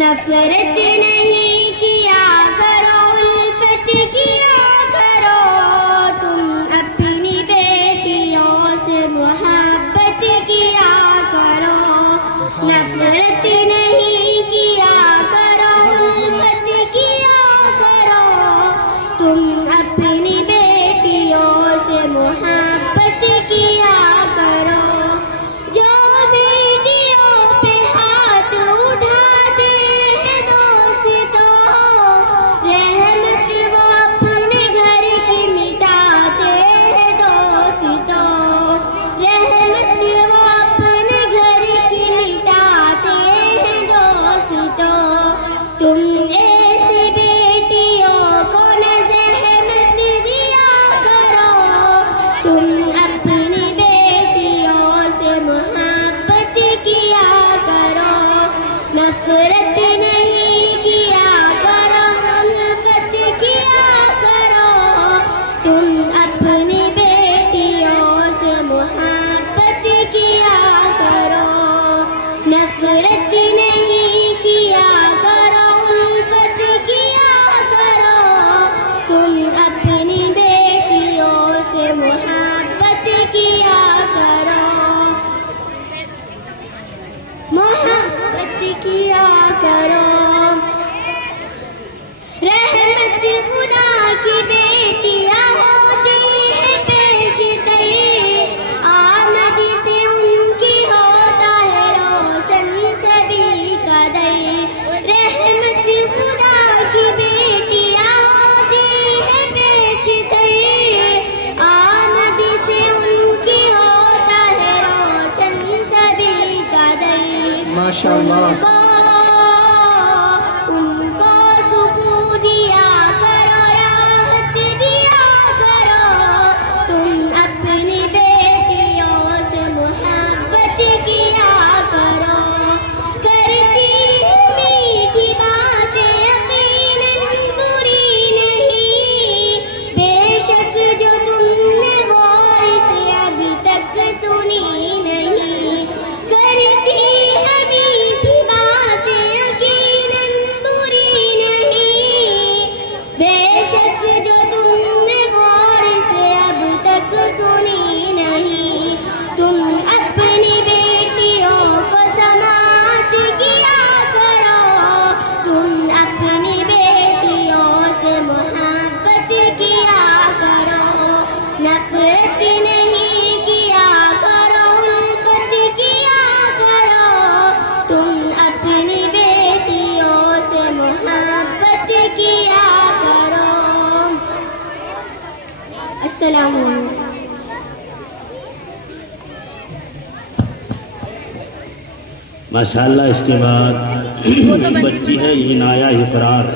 नफरत नहीं किया करो, उल्फत किया करो, तुम अपनी बेटियों से मोहब्बत किया करो। नफरत नहीं किया करो, उल्फत किया करो, तुम अपनी बेटियों से मोहब्बत किया करो। जो बेटियों पे हाथ उठाते हैं दोस्तों, रहमत वो अपने घर की मिटाते हैं दोस्तों, रहमत वो अपने घर की मिटाते हैं दोस्तों। तुम ऐसी बेटियों को न ज़हमत दिया करो, तुम अपनी बेटियों से मोहब्बत किया करो। नफरत नहीं किया करो, उल्फत किया करो, तुम अपनी बेटियों से मोहब्बत किया करो। नफरत नहीं किया करो, उल्फत किया करो, तुम अपनी बेटियों से मोहब्बत किया करो। मोहब्बत किया करो। रहमत खुदा की बेटियां होती है पेश तय, आमद से उनकी होता है रोशन सभी का दय। रहमत खुदा की बेटियां होती है पेश तय, आमद से उनकी होता है रोशन सभी का दय। माशाअल्लाह। उनको सुकून दिया करो, राहत दिया करो, तुम अपनी बेटियों से मोहब्बत किया करो। करती मीठी बातें यकीनन बुरी नहीं, बेशक जो तुमने गौर से अभी तक सुनी नहीं। करती है मीठी बातें यकीनन बुरी नहीं, बेशक जो तुमने गौर से अब तक सुनी नहीं। तुम अपनी बेटियों को समात किया करो, तुम अपनी बेटियों से मोहब्बत किया करो। नफरत नहीं किया करो, उल्फत किया करो, तुम अपनी बेटियों से मोहब्बत किया करो। अस्सलाम वालेकुम। माशाअल्लाह। इसके बाद एक बच्ची है इनाया इकरार,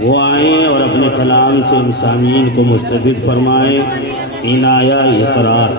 वो आए और अपने कलाम से इंसानियत को मुस्तफिद फरमाए। इनाया इकरार।